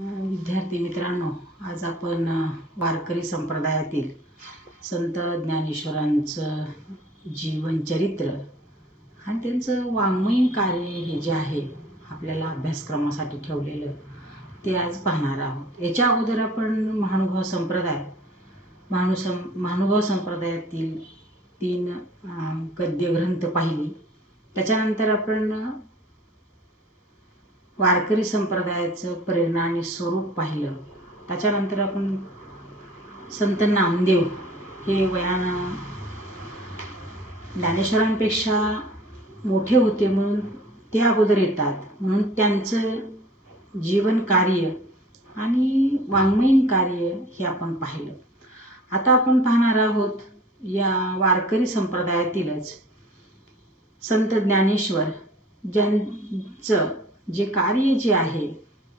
विद्यार्थी मित्रांनो, आज आपण वारकरी संप्रदायातील संत ज्ञानेश्वरांचं जीवनचरित्र आणि त्यांचं वाङ्मयीन कार्य हे जे आहे आपल्याला अभ्यासक्रमासाठी ठेवलेलं ते आज पाहणार आहोत। याच्या अगोदर आपण महानुभाव संप्रदायातील 3 गद्यग्रंथ पाहिली। त्याच्यानंतर आपण वारकरी संप्रदायाचं प्रेरणा आणि स्वरूप पाहिलं। त्याच्यानंतर आपण संत नामदेव हे वयानं ज्ञानेश्वरांपेक्षा मोठे होते म्हणून ते अगोदर येतात, म्हणून त्यांचं जीवन कार्य आणि वाङ्मयीन कार्य हे आपण पाहिलं। आता आपण पाहणार आहोत या वारकरी संप्रदायातीलच संत ज्ञानेश्वर ज्यांचं जे कार्य जे आहे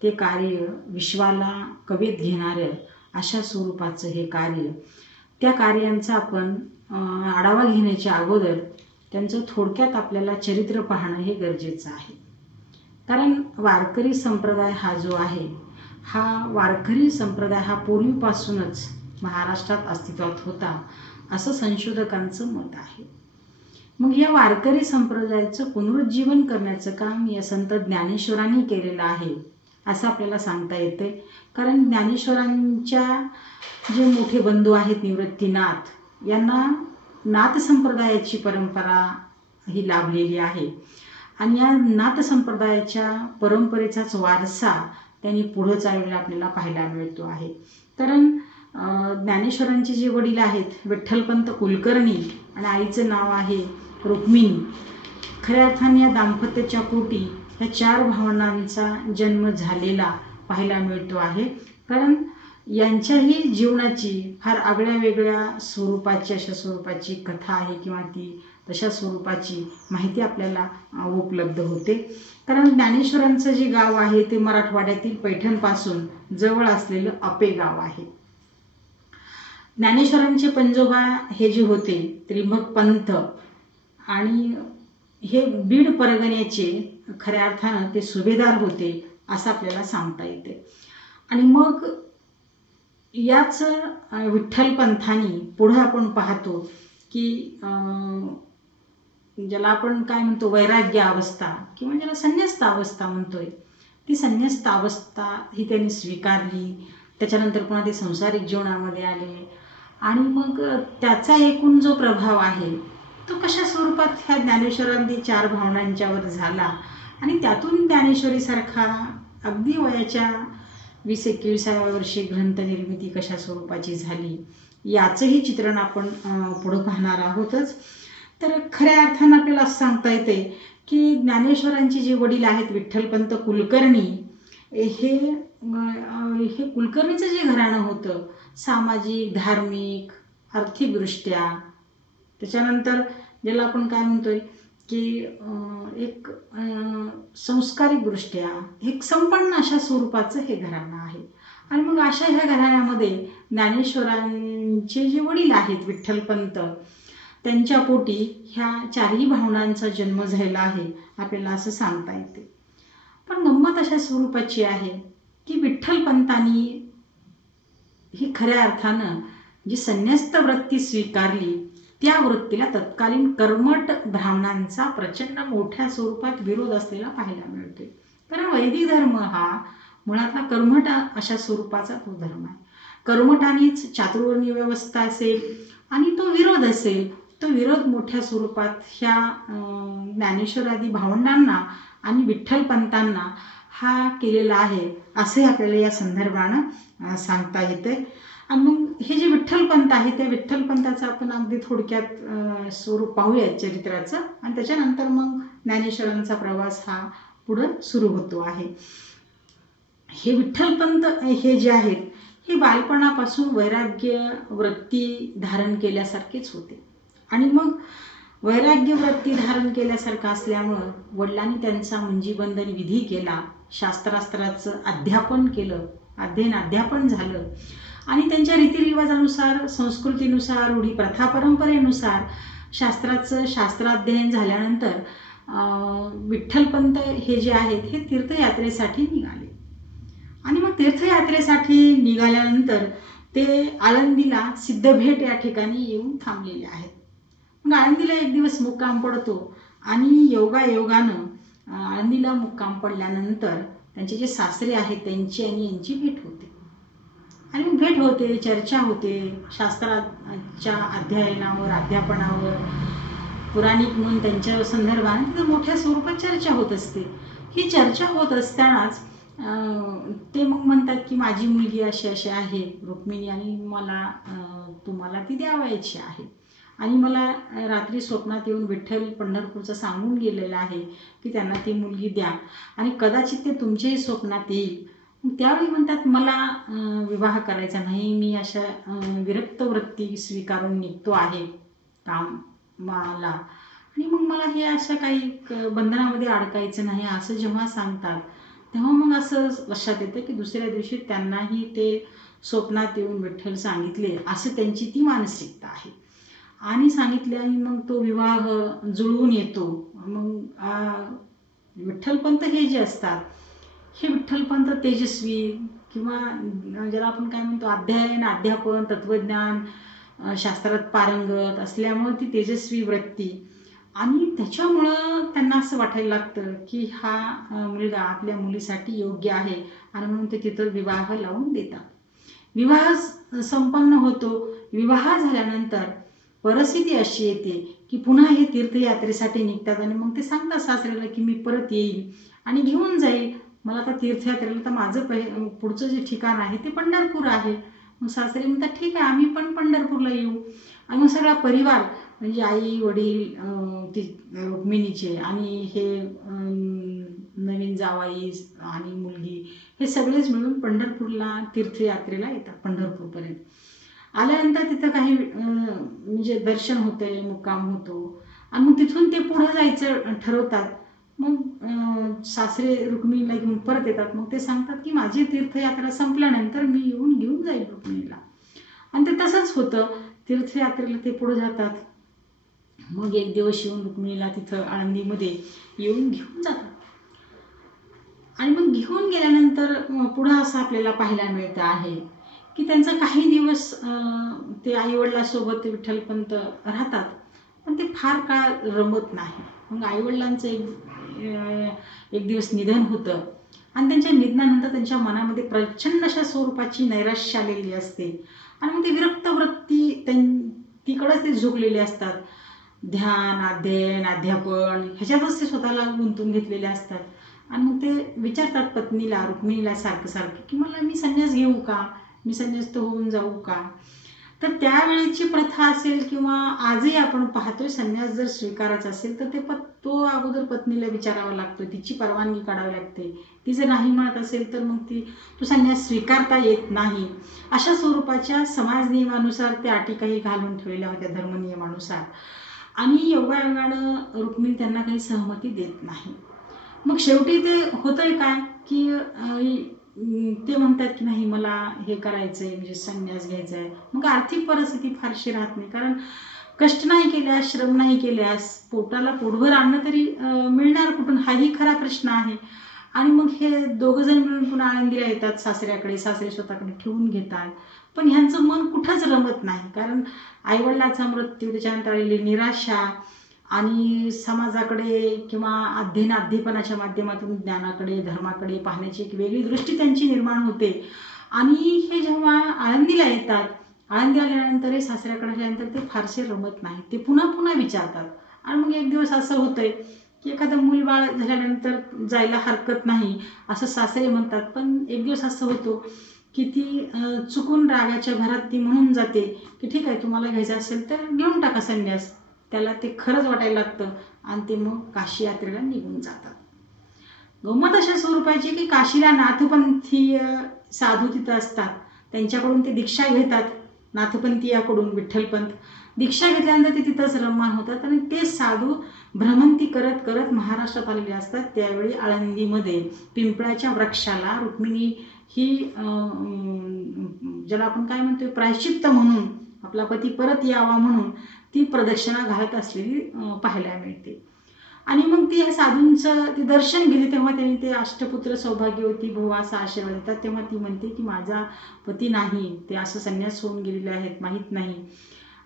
ते कार्य विश्वाला कवेत घेणारं अशा स्वरूपाचं हे कार्य, त्या कार्यांचा आपण आढावा घेण्याच्या अगोदर त्यांचं थोडक्यात आपल्याला चरित्र पाहणं हे गरजेचं आहे। कारण वारकरी संप्रदाय हा जो आहे, हा वारकरी संप्रदाय हा पूर्वीपासूनच महाराष्ट्रात अस्तित्वात होता असं संशोधकांचं मत आहे। मग या वारकरी संप्रदायाचं पुनरुज्जीवन करण्याचं काम या संत ज्ञानेश्वरांनी केलेलं आहे असं आपल्याला सांगता येते। कारण ज्ञानेश्वरांच्या जे मोठे बंधू आहेत निवृत्तीनाथ, यांना नाथ संप्रदायाची परंपरा ही लाभलेली आहे आणि या नाथ संप्रदायाच्या परंपरेचाच वारसा त्यांनी पुढे चालवलेला आपल्याला पाहायला मिळतो आहे। कारण ज्ञानेश्वरांचे जे वडील आहेत विठ्ठलपंत कुलकर्णी आणि आईचं नाव आहे रुक्मिणी, खऱ्या अर्थाने या दाम्पत्याच्या पोटी ह्या 4 भावंडांचा जन्म झालेला पाहायला मिळतो आहे। कारण यांच्याही जीवनाची फार आगळ्या वेगळ्या स्वरूपाची अशा स्वरूपाची कथा आहे किंवा ती तशा स्वरूपाची माहिती आपल्याला उपलब्ध होते। कारण ज्ञानेश्वरांचं जे गाव आहे ते मराठवाड्यातील पैठणपासून जवळ असलेलं अपे गाव आहे। ज्ञानेश्वरांचे पंजोबा हे जे होते त्रिंबक पंथ आणि हे बीड परगण्याचे खऱ्या अर्थानं ते सुभेदार होते असं आपल्याला सांगता येते। आणि मग याच विठ्ठलपंथांनी पुढे आपण पाहतो की ज्याला आपण काय म्हणतो वैराग्य अवस्था किंवा ज्याला संन्यस्त अवस्था म्हणतोय, ती संन्यस्त अवस्था ही त्यांनी स्वीकारली। त्याच्यानंतर पुन्हा ते संसारिक जीवनामध्ये आले आणि मग त्याचा एकूण जो प्रभाव आहे तो कशा स्वरूपात ह्या ज्ञानेश्वरांनी 4 भावंडांच्यावर झाला आणि त्यातून ज्ञानेश्वरीसारखा अगदी वयाच्या 20-21व्या वर्षी ग्रंथनिर्मिती कशा स्वरूपाची झाली याचंही चित्रण आपण पुढं पाहणार आहोतच। तर खऱ्या अर्थानं आपल्याला असं सांगता येते की ज्ञानेश्वरांचे जे वडील आहेत विठ्ठलपंत कुलकर्णी, हे कुलकर्णीचं जे घराणं होतं सामाजिक, धार्मिक, आर्थिकदृष्ट्या, त्याच्यानंतर ज्याला आपण काय म्हणतोय की एक सांस्कारिकदृष्ट्या एक संपन्न अशा स्वरूपाचं हे घराणं आहे। आणि मग अशा ह्या घराण्यामध्ये ज्ञानेश्वरांचे जे वडील आहेत विठ्ठलपंत, त्यांच्या पोटी ह्या 4ही भावंडांचा जन्म झालेला आहे आपल्याला असं सांगता येते। पण गंमत अशा स्वरूपाची आहे की विठ्ठलपंतांनी ही खऱ्या अर्थानं जी संन्यस्त वृत्ती स्वीकारली त्या वृत्तीला तत्कालीन कर्मठ ब्राह्मणांचा प्रचंड मोठ्या स्वरूपात विरोध असलेला पाहायला मिळतोय। कारण वैदिक धर्म हा मुळातला कर्मठ अशा स्वरूपाचा तो धर्म आहे। कर्मठांनीच चातुर्वर्णीय व्यवस्था असेल आणि तो विरोध असेल, तो विरोध मोठ्या स्वरूपात ह्या ज्ञानेश्वरादी भावंडांना आणि विठ्ठलपंतांना हा केलेला आहे असे आपल्याला या संदर्भानं सांगता येते। आणि मग हे जे विठ्ठलपंत आहे त्या विठ्ठलपंताचं आपण अगदी थोडक्यात स्वरूप पाहूया चरित्राचं आणि त्याच्यानंतर मग ज्ञानेश्वरांचा प्रवास हा पुढं सुरू होतो आहे। हे विठ्ठलपंत हे जे आहेत हे बालपणापासून वैराग्य वृत्ती धारण केल्यासारखेच होते आणि मग वैराग्य वृत्ती धारण केल्यासारखं असल्यामुळं वडिलांनी त्यांचा मुंजीबंधन विधी केला, शास्त्रास्त्राचं अध्यापन केलं, अध्यापन झालं आणि त्यांच्या रीतिरिवाजानुसार, संस्कृतीनुसार, रूढी प्रथा परंपरेनुसार शास्त्राचं शास्त्राध्ययन झाल्यानंतर विठ्ठलपंत हे जे आहेत हे तीर्थयात्रेसाठी निघाले आणि मग तीर्थयात्रेसाठी निघाल्यानंतर ते आळंदीला सिद्धभेट या ठिकाणी येऊन थांबलेले आहेत. मग आळंदीला एक दिवस मुक्काम पडतो आणि योगायोगानं आळंदीला मुक्काम पडल्यानंतर त्यांचे जे सासरे आहेत त्यांची आणि यांची भेट होते. आणि मग भेट होते, चर्चा होते, शास्त्राच्या अध्ययनावर, अध्यापनावर, पुराणिक म्हणून त्यांच्या संदर्भात मोठ्या स्वरूपात चर्चा होत असते. ही चर्चा होत असतानाच ते मग म्हणतात की माझी मुलगी अशी अशी आहे रुक्मिणी आणि मला तुम्हाला ती द्यावायची आहे. आणि मला रात्री स्वप्नात येऊन विठ्ठल पंढरपूरचं सांगून गेलेलं आहे की त्यांना ती मुलगी द्या आणि कदाचित ते तुमच्याही स्वप्नात येईल. त्यावेळी म्हणतात मला विवाह करायचा नाही, मी अशा विरक्त वृत्ती स्वीकारून निघतो आहे कामाला आणि मग मला हे अशा काही बंधनामध्ये अडकायचं नाही असं जेव्हा सांगतात तेव्हा मग असं लक्षात येतं की दुसऱ्या दिवशी त्यांनाही ते स्वप्नात येऊन विठ्ठल सांगितले असं त्यांची ती मानसिकता आहे. आणि सांगितले आणि मग तो विवाह जुळवून येतो. मग विठ्ठलपंत हे जे असतात हे विठ्ठलपंत तेजस्वी किंवा ज्याला आपण काय म्हणतो अध्ययन, अध्यापन, तत्त्वज्ञान, शास्त्रात पारंगत असल्यामुळं ती तेजस्वी वृत्ती आणि त्याच्यामुळं त्यांना असं वाटायला लागतं की हा मुलगा आपल्या मुलीसाठी योग्य आहे आणि म्हणून ते तिथं विवाह लावून देतात. विवाह संपन्न होतो. विवाह झाल्यानंतर परिस्थिती अशी येते की पुन्हा हे तीर्थयात्रेसाठी निघतात आणि मग ते सांगतात सासऱ्याला की मी परत येईल आणि घेऊन जाईल. मला आता तीर्थयात्रेला तर माझं पुढचं जे ठिकाण आहे ते पंढरपूर आहे. मग सासरे म्हणतात ठीक आहे आम्ही पण पंढरपूरला येऊ. आणि मग सगळा परिवार म्हणजे आई वडील ती रुक्मिणीचे आणि हे नवीन जावाई आणि मुलगी हे सगळेच मिळून पंढरपूरला तीर्थयात्रेला येतात. पंढरपूरपर्यंत आल्यानंतर तिथं काही म्हणजे दर्शन होते, मुक्काम होतो आणि मग तिथून ते पुढं जायचं ठरवतात. मग सासरे रुक्मिणीला घेऊन परत येतात. मग ते सांगतात की माझी तीर्थयात्रा संपल्यानंतर मी येऊन घेऊन जाईल रुक्मिणीला आणि ते तसंच होतं. तीर्थयात्रेला ते पुढे जातात. मग एक दिवस येऊन रुक्मिणीला तिथं आळंदीमध्ये येऊन घेऊन जातात आणि मग घेऊन गेल्यानंतर पुढं असं आपल्याला पाहायला मिळतं आहे की त्यांचा काही दिवस ते आईवडिलांसोबत ते विठ्ठलपंत राहतात पण ते फार काळ रमत नाही. मग आईवडिलांचं एक दिवस निधन होतं आणि त्यांच्या निधनानंतर त्यांच्या मनामध्ये प्रचंड अशा स्वरूपाची नैराश्य आलेली असते आणि मग ते विरक्त वृत्ती तिकडंच ते झुकलेले असतात. ध्यान, अध्ययन, अध्यापन ह्याच्यातच ते स्वतःला गुंतून घेतलेले असतात आणि मग ते विचारतात पत्नीला रुक्मिणीला सारखं सारखं की मला मी संन्यास घेऊ का, मी संन्यस्त होऊन जाऊ का. तर त्यावेळीची प्रथा असेल किंवा आजही आपण पाहतोय संन्यास जर स्वीकारायचा असेल तर तो अगोदर पत्नीला विचारावा लागतो, तिची परवानगी काढावी लागते. ती जर नाही म्हणत असेल तर मग तो संन्यास स्वीकारता येत नाही. अशा स्वरूपाच्या समाज नियमानुसार त्या अटी काही घालून ठेवलेल्या होत्या धर्मनियमानुसार आणि योगायोगानं रुक्मिणी त्यांना काही सहमती देत नाही. मग शेवटी ते होतंय काय की ते म्हणतात की नाही मला हे करायचं आहे म्हणजे संन्यास घ्यायचा आहे. मग आर्थिक परिस्थिती फारशी राहत नाही कारण कष्ट नाही केल्यास, श्रम नाही केल्यास पोटाला पोटभर आणणं तरी मिळणार कुठून हाही खरा प्रश्न आहे. आणि मग हे दोघं जण मिळून पुन्हा आळंदीला येतात सासऱ्याकडे, सासरे स्वतःकडे ठेवून घेतात पण ह्यांचं मन कुठंच रमत नाही कारण आईवडिलाचा मृत्यू, त्याच्यानंतर आलेली निराशा आणि समाजाकडे किंवा अध्ययनाच्या माध्यमातून ज्ञानाकडे, धर्माकडे पाहण्याची एक वेगळी दृष्टी त्यांची निर्माण होते. आणि हे जेव्हा आळंदीला येतात, आळंदीला आल्यानंतर हे सासऱ्याकडे आल्यानंतर ते फारसे रमत नाही, ते पुन्हा पुन्हा विचारतात. आणि मग एक दिवस असं होतंय की एखादं मूलबाळ झाल्यानंतर जायला हरकत नाही असं सासरे म्हणतात. पण एक दिवस असं होतो की ती चुकून रागाच्या भरात ती म्हणून जाते की ठीक आहे तुम्हाला घ्यायचं असेल तर घेऊन टाका संन्यास. त्याला ते खरंच वाटायला लागतं आणि ते मग काशी यात्रेला निघून जातात. गंमत अशा स्वरूपाची की काशीला नाथपंथीय साधू तिथं असतात, त्यांच्याकडून ते दीक्षा घेतात. नाथपंथीयाकडून विठ्ठलपंत दीक्षा घेतल्यानंतर ते तिथंच रममान होतात आणि ते साधू भ्रमंती करत करत महाराष्ट्रात आलेले असतात. त्यावेळी आळंदीमध्ये पिंपळाच्या वृक्षाला रुक्मिणी ही ज्याला आपण काय म्हणतोय प्रायश्चित्त म्हणून आपला पती परत यावा म्हणून ती प्रदक्षिणा घालत असलेली पाहायला मिळते. आणि मग ते साधूंचं ते दर्शन घेते तेव्हा त्यांनी ते अष्टपुत्र सौभाग्यवती भव असा आशीर्वाद देतात. तेव्हा ती म्हणते की माझा पती नाही, ते असं संन्यास होऊन गेलेले आहेत, माहीत नाही,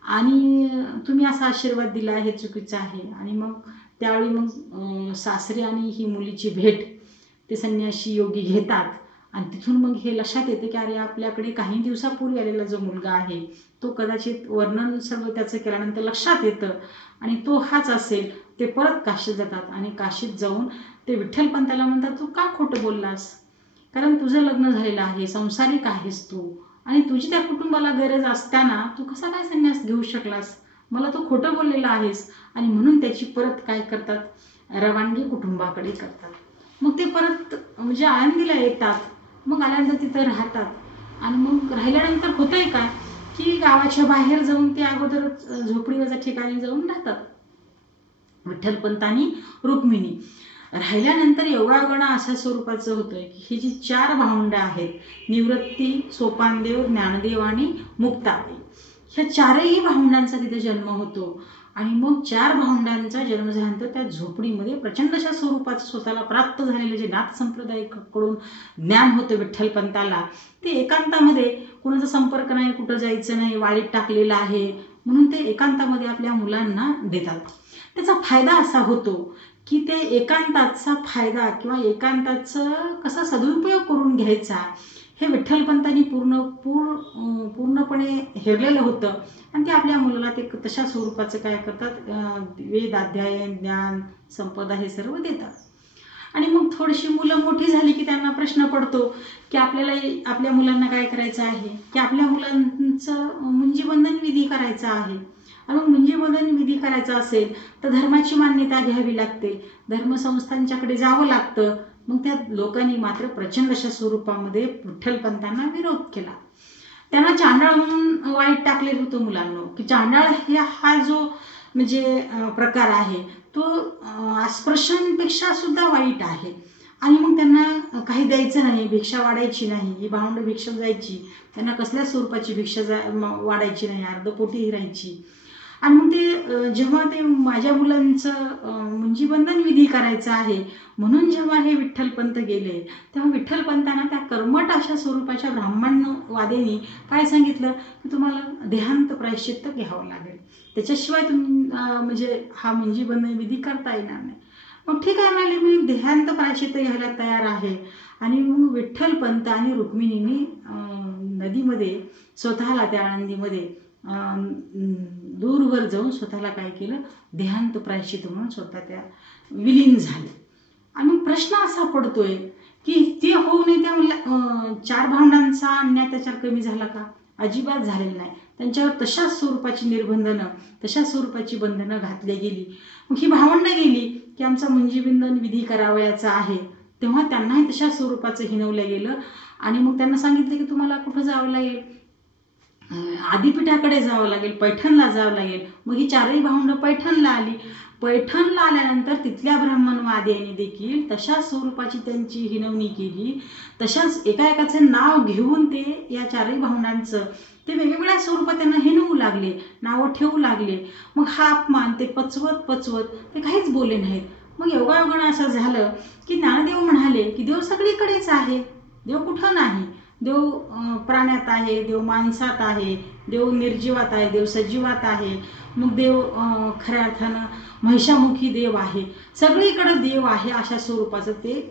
आणि तुम्ही असा आशीर्वाद दिला हे चुकीचं आहे. आणि मग त्यावेळी मग सासरे आणि ही मुलीची भेट ते संन्यासी योगी घेतात. आणि तिथून मग हे लक्षात येते की अरे आपल्याकडे काही दिवसापूर्वी आलेला जो मुलगा आहे तो कदाचित वर्णन सर्व त्याचं केल्यानंतर लक्षात येतं आणि तो हाच असेल. ते परत काशीत जातात आणि काशीत जाऊन ते विठ्ठलपंताला म्हणतात तू का खोटं बोललास, कारण तुझं लग्न झालेलं आहे, संसारिक आहेस तू, आणि तुझी त्या कुटुंबाला गरज असताना तू कसा काय संन्यास घेऊ शकलास, मला तो खोटं बोललेला आहेस. आणि म्हणून त्याची परत काय करतात, रवानगी कुटुंबाकडे करतात. मग ते परत म्हणजे आळंदीला येतात. मग आल्यानंतर तिथं राहतात आणि मग राहिल्यानंतर होतंय काय की गावाच्या बाहेर जाऊन ते अगोदरच झोपडीवरच्या ठिकाणी जाऊन राहतात विठ्ठलपंत आणि रुक्मिणी. राहिल्यानंतर योगायोगानं अशा स्वरूपाचं होतं की ही जी 4 भावंडं आहेत, निवृत्ती, सोपानदेव, ज्ञानदेव आणि मुक्ताबाई, ह्या 4ही भावंडांचा तिथे जन्म होतो. आणि मग 4 भावंडांचा जन्म झाल्यानंतर त्या झोपडीमध्ये प्रचंड अशा स्वरूपाचं स्वतःला प्राप्त झालेलं जे नाथ संप्रदायाकडून ज्ञान होतं विठ्ठलपंताला, ते एकांतामध्ये, कुणाचा संपर्क नाही, कुठं जायचं नाही, वाळीत टाकलेलं आहे म्हणून ते एकांतामध्ये आपल्या मुलांना देतात. त्याचा फायदा असा होतो की ते एकांताचा फायदा किंवा एकांताचं कसा सदुपयोग करून घ्यायचा हे विठ्ठलपंतांनी पूर्णपणे हेरलेलं होतं. आणि ते आपल्या मुलाला ते तशा स्वरूपाचं काय करतात, वेद, अध्ययन, ज्ञान, संपदा हे सर्व देतात. आणि मग थोडीशी मुलं मोठी झाली की त्यांना प्रश्न पडतो की आपल्याला आपल्या मुलांना काय करायचं आहे की आपल्या मुलांचं मुंजीबंधन विधी करायचा आहे. आणि मग मुंजीबंधन विधी करायचा असेल तर धर्माची मान्यता घ्यावी लागते, धर्मसंस्थांच्याकडे जावं लागतं. मग त्या लोकांनी मात्र प्रचंड अशा स्वरूपामध्ये विठ्ठलपंतांना विरोध केला. त्यांना चांडाळ म्हणून वाईट टाकलेलं होतं मुलांना, की चांडाळ हा जो म्हणजे प्रकार आहे तो अस्पृश्यांपेक्षा सुद्धा वाईट आहे. आणि मग त्यांना काही द्यायचं नाही, भिक्षा वाढायची नाही, ही भावंड भिक्षा जायची, त्यांना कसल्या स्वरूपाची भिक्षा वाढायची नाही, अर्धपोटी राहायची. आणि मग ते जेव्हा ते माझ्या मुलांचं मुंजीबंधन विधी करायचं आहे म्हणून जेव्हा हे विठ्ठलपंत गेले तेव्हा विठ्ठलपंतांना त्या कर्मठ अशा स्वरूपाच्या ब्राह्मणवादेनी काय सांगितलं की तुम्हाला देहांत प्रायश्चित्त घ्यावं लागेल, त्याच्याशिवाय म्हणजे हा मुंजीबंधन विधी करता येणार नाही. मग ठीक आहे म्हणाले, मी देहांत प्रायश्चित्त घ्यायला तयार आहे. आणि मग विठ्ठलपंत आणि रुक्मिणींनी नदीमध्ये स्वतःला, त्या आळंदीमध्ये दूरवर जाऊन स्वतःला काय केलं, देहांत प्रायश्चित्त म्हणून स्वतः त्या विलीन झाले. आणि मग प्रश्न असा पडतोय की ते होऊ नये त्या 4 भावंडांचा अन्याय त्याच्यावर कमी झाला का? अजिबात झालेलं नाही. त्यांच्यावर तशाच स्वरूपाची निर्बंधनं, तशा स्वरूपाची बंधनं घातली गेली. मग ही भावंड गेली की आमचा मुंजीबंधन विधी करावयाचा आहे, तेव्हा त्यांनाही तशा स्वरूपाचं हिनवलं गेलं. आणि मग त्यांना सांगितलं की तुम्हाला कुठं जावं लागेल, आदिपीठाकडे जावं लागेल, पैठणला जावं लागेल. मग ही 4ही भावंड पैठणला आली. पैठणला आल्यानंतर तिथल्या ब्राह्मणवाद्यांनी देखील तशा स्वरूपाची त्यांची हिनवणी केली. तशाच एकाचं नाव घेऊन ते या 4ही भावंडांचं ते वेगवेगळ्या स्वरूपात त्यांना हिनवू लागले, नावं ठेवू लागले. मग हा अपमान ते पचवत ते काहीच बोलले नाहीत. मग योगायोगानं असं झालं की ज्ञानदेव म्हणाले की देव सगळीकडेच आहे, देव कुठं नाही, देव प्राण्यात आहे, देव माणसात आहे, देव निर्जीवात आहे, देव सजीवात आहे. मग देव खऱ्या अर्थानं महिषामुखी देव आहे, सगळीकडे देव आहे अशा स्वरूपाचं ते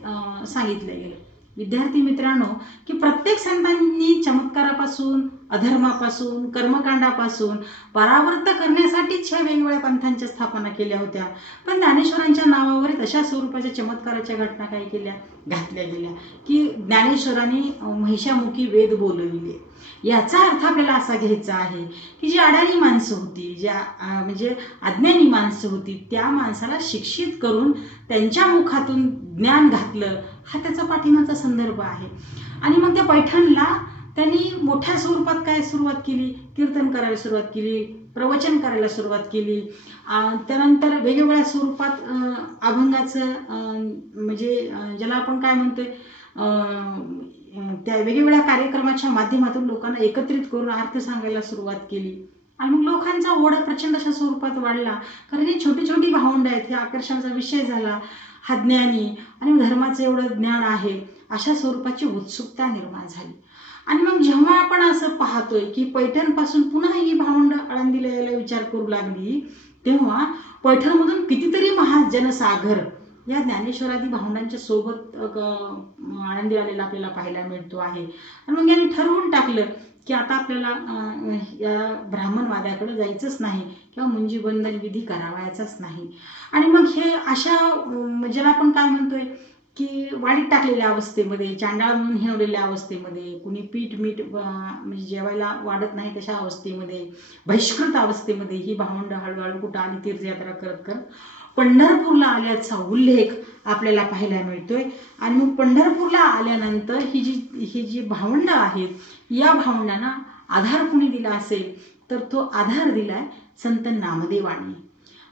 सांगितलं गेलं. विद्यार्थी मित्रांनो, की प्रत्येक संतांनी चमत्कारापासून, अधर्मापासून, कर्मकांडापासून परावृत्त करण्यासाठीच ह्या वेगवेगळ्या पंथांच्या स्थापना केल्या होत्या. पण ज्ञानेश्वरांच्या नावावर तशा स्वरूपाच्या चमत्काराच्या घटना काय केल्या, घातल्या गेल्या की ज्ञानेश्वरांनी महिषामुखी वेद बोलविले. याचा अर्थ आपल्याला असा घ्यायचा आहे की जी अडाणी माणसं होती, ज्या म्हणजे अज्ञानी माणसं होती, त्या माणसाला शिक्षित करून त्यांच्या मुखातून ज्ञान घातलं, हा त्याचा पाठीमागचा संदर्भ आहे. आणि मग त्या पैठणला त्यांनी मोठ्या स्वरूपात काय सुरुवात केली, कीर्तन करायला सुरुवात केली, प्रवचन करायला सुरुवात केली. त्यानंतर वेगवेगळ्या स्वरूपात अभंगाचं म्हणजे ज्याला आपण काय म्हणतोय त्या वेगवेगळ्या कार्यक्रमाच्या माध्यमातून लोकांना एकत्रित करून अर्थ सांगायला सुरुवात केली. आणि मग लोकांचा ओढा प्रचंड अशा स्वरूपात वाढला, कारण ही छोटी छोटी भावंड आहेत, हे आकर्षणाचा विषय झाला, हा ज्ञानी आणि धर्माचं एवढं ज्ञान आहे, अशा स्वरूपाची उत्सुकता निर्माण झाली. आणि मग जेव्हा आपण असं पाहतोय की पैठणपासून पुन्हा ही भावंड आळंदीला यायला विचार करू लागली, तेव्हा पैठणमधून कितीतरी महाजनसागर या ज्ञानेश्वरादी भावंडांच्या सोबत आळंदी आलेला आपल्याला पाहायला मिळतो आहे. आणि मग यांनी ठरवून टाकलं की आता आपल्याला या ब्राह्मणवाद्याकडे जायचंच नाही किंवा मुंजीबंधन विधी करावायचाच नाही. आणि मग हे अशा ज्याला आपण काय म्हणतोय की वाढीत टाकलेल्या अवस्थेमध्ये, चांडाळ म्हणून हिणवलेल्या अवस्थेमध्ये, कुणी पीठ मीठ म्हणजे जेवायला वाढत नाही तशा अवस्थेमध्ये, बहिष्कृत अवस्थेमध्ये ही भावंड हळूहळू कुठं आणि तीर्थयात्रा करत करत पंढरपूरला आल्याचा उल्लेख आपल्याला पाहायला मिळतोय. आणि मग पंढरपूरला आल्यानंतर ही जी भावंड आहेत, या भावंडांना आधार कुणी दिला असेल तर तो आधार दिलाय संत नामदेवांनी.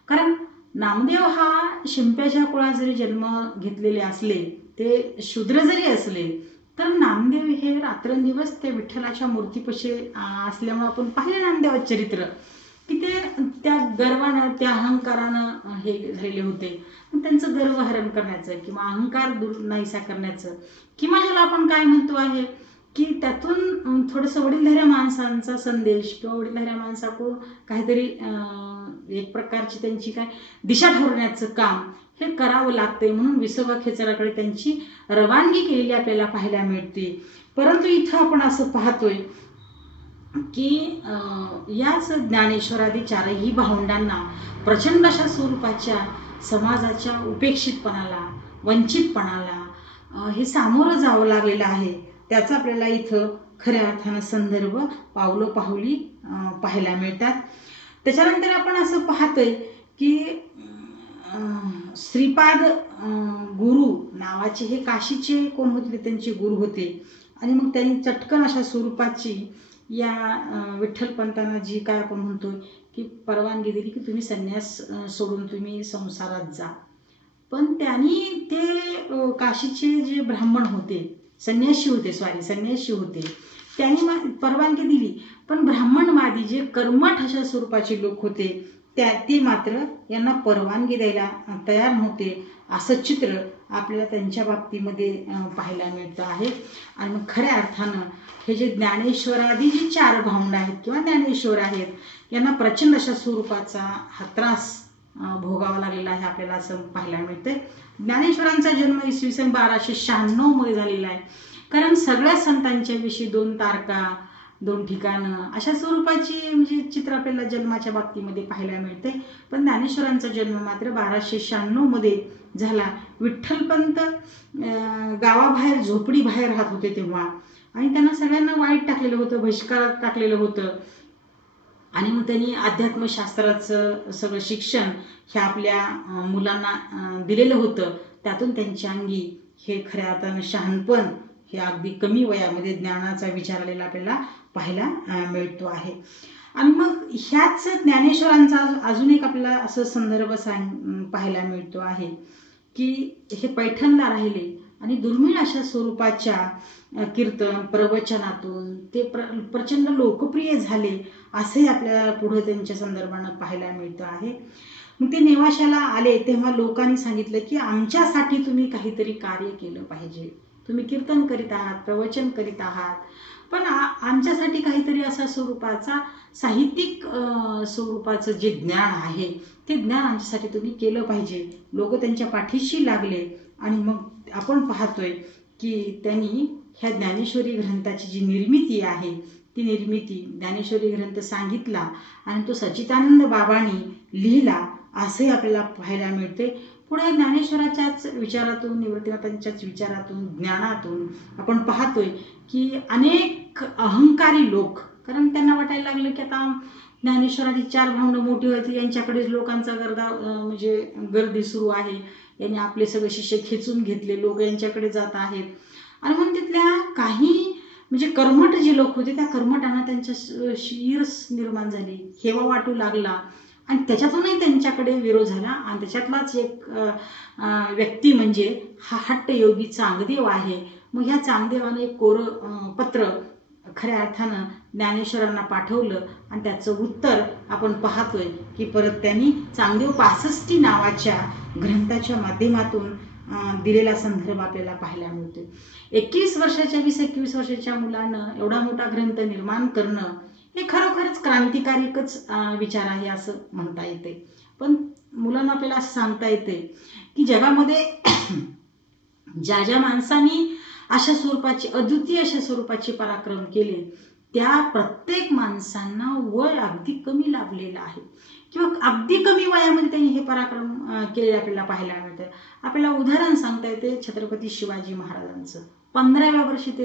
कारण नामदेव हा शिंप्याच्या कुळात जरी जन्म घेतलेले असले, ते शूद्र जरी असले, तर नामदेव हे रात्रंदिवस ते विठ्ठलाच्या मूर्तीपाशी असल्यामुळे आपण पाहिलं नामदेवाचं चरित्र की ते त्या गर्वानं, त्या अहंकारानं हे झालेले होते. त्यांचं गर्वहरण करण्याचं किंवा अहंकार दूर नाहीसा करण्याचं, किंवा ज्याला आपण काय म्हणतो आहे की त्यातून थोडंसं वडीलधाऱ्या माणसांचा संदेश किंवा वडीलधाऱ्या माणसाकडून काहीतरी एक प्रकारची त्यांची काय दिशा ठरवण्याचं काम हे करावं लागते, म्हणून विसोबा खेचराकडे त्यांची रवानगी केलेली आपल्याला पाहायला मिळते. परंतु इथं आपण असं पाहतोय की याच ज्ञानेश्वरादी चारही भावंडांना प्रचंड अशा स्वरूपाच्या समाजाच्या उपेक्षितपणाला, वंचितपणाला हे सामोरं जावं लागलेलं आहे. त्याचा आपल्याला इथं खऱ्या अर्थानं संदर्भ पावलोपावली पाहायला मिळतात. त्याच्यानंतर आपण असं पाहतोय की श्रीपाद गुरु नावाचे हे काशीचे कोण होते, त्यांचे गुरु होते. आणि मग त्यांनी चटकन अशा स्वरूपाची या विठ्ठलपंतांना जी काय आपण म्हणतोय की परवानगी दिली की तुम्ही संन्यास सोडून तुम्ही संसारात जा. पण त्यांनी ते काशीचे जे ब्राह्मण होते, संन्यासी होते, त्यांनी परवानगी दिली. पण ब्राह्मणवादी जे कर्मठ अशा स्वरूपाचे लोक होते, ते मात्र यांना परवानगी द्यायला तयार नव्हते. असं चित्र आपल्याला त्यांच्या बाबतीमध्ये पाहायला मिळतं आहे. आणि मग खऱ्या अर्थानं हे जे ज्ञानेश्वरादी जी चार भावंड आहेत किंवा ज्ञानेश्वर आहेत, यांना प्रचंड अशा स्वरूपाचा हा त्रास भोगावा लागलेला आहे आपल्याला असं पाहायला मिळतंय. ज्ञानेश्वरांचा जन्म इसवी सन 1296 मध्ये झालेला आहे. कारण सगळ्या संतांच्या विषयी 2 तारखा, 2 ठिकाणं अशा स्वरूपाची म्हणजे चित्र आपल्याला जन्माच्या बाबतीमध्ये पाहायला मिळते. पण ज्ञानेश्वरांचा जन्म मात्र 1296 मध्ये झाला. विठ्ठलपंत गावाबाहेर झोपडी बाहेर राहत होते तेव्हा, आणि त्यांना सगळ्यांना वाईट टाकलेलं होतं, बहिष्कारात टाकलेलं होतं. आणि मग त्यांनी अध्यात्मशास्त्राचं सगळं शिक्षण हे आपल्या मुलांना दिलेलं होतं. त्यातून त्यांच्या अंगी हे खऱ्या अर्थानं शहाणपण हे अगदी कमी वयामध्ये ज्ञानाचा विचार आलेला आपल्याला पाहायला मिळतो आहे. आणि मग ह्याच ज्ञानेश्वरांचा अजून एक आपल्याला असं संदर्भ पाहायला मिळतो आहे की हे पैठणला राहिले आणि दुर्मिळ अशा स्वरूपाच्या कीर्तन प्रवचनातून ते प्रचंड लोकप्रिय झाले, असंही आपल्याला पुढे त्यांच्या संदर्भानं पाहायला मिळतं आहे. मग ते नेवाशाला आले तेव्हा लोकांनी सांगितलं की आमच्यासाठी तुम्ही काहीतरी कार्य केलं पाहिजे. तुम्ही कीर्तन करीत आहात, प्रवचन करीत आहात, पण आमच्यासाठी काहीतरी असा स्वरूपाचा साहित्यिक स्वरूपाचं जे ज्ञान आहे ते ज्ञान आमच्यासाठी तुम्ही केलं पाहिजे. लोक त्यांच्या पाठीशी लागले. आणि मग आपण पाहतोय की त्यांनी ह्या ज्ञानेश्वरी ग्रंथाची जी निर्मिती आहे ती निर्मिती ज्ञानेश्वरी ग्रंथ सांगितला आणि तो सच्चिदानंद बाबांनी लिहिला, असंही आपल्याला पाहायला मिळते. पुढे ज्ञानेश्वराच्याच विचारातून, निवृत्तीनाथांच्याच विचारातून, ज्ञानातून आपण पाहतोय की अनेक अहंकारी लोक, कारण त्यांना वाटायला लागलं की आता ज्ञानेश्वराची 4 भावंड मोठी होती, यांच्याकडेच लोकांचा म्हणजे गर्दी सुरू आहे, यांनी आपले सगळे शिष्य खेचून घेतले, लोक यांच्याकडे जात आहेत. आणि म्हणून तिथल्या काही म्हणजे कर्मठ जे लोक होते त्या कर्मठांना त्यांच्या ईर्ष निर्माण झाली, हेवा वाटू लागला आणि त्याच्यातूनही त्यांच्याकडे विरोध झाला. आणि त्याच्यातलाच एक व्यक्ती म्हणजे हा हट्टयोगी चांगदेव आहे. मग ह्या चांगदेवाने एक कोरं पत्र खऱ्या अर्थानं ज्ञानेश्वरांना पाठवलं आणि त्याचं उत्तर आपण पाहतोय की परत त्यांनी चांगदेव 65 नावाच्या ग्रंथाच्या माध्यमातून दिलेला संदर्भ आपल्याला पाहायला मिळतो. 21 वर्षाच्या 20-21 वर्षाच्या मुलानं एवढा मोठा ग्रंथ निर्माण करणं हे खरोखरच क्रांतिकारीकच विचार आहे असं म्हणता येते. पण मुलांना आपल्याला असं सांगता येते की जगामध्ये ज्या ज्या माणसांनी अशा स्वरूपाचे अद्वितीय अशा स्वरूपाचे पराक्रम केले त्या प्रत्येक माणसांना वय अगदी कमी लाभलेलं आहे किंवा अगदी कमी वयामध्ये त्यांनी हे पराक्रम केलेले आपल्याला पाहायला मिळतं. आपल्याला उदाहरण सांगता येते छत्रपती शिवाजी महाराजांचं. 15व्या वर्षी ते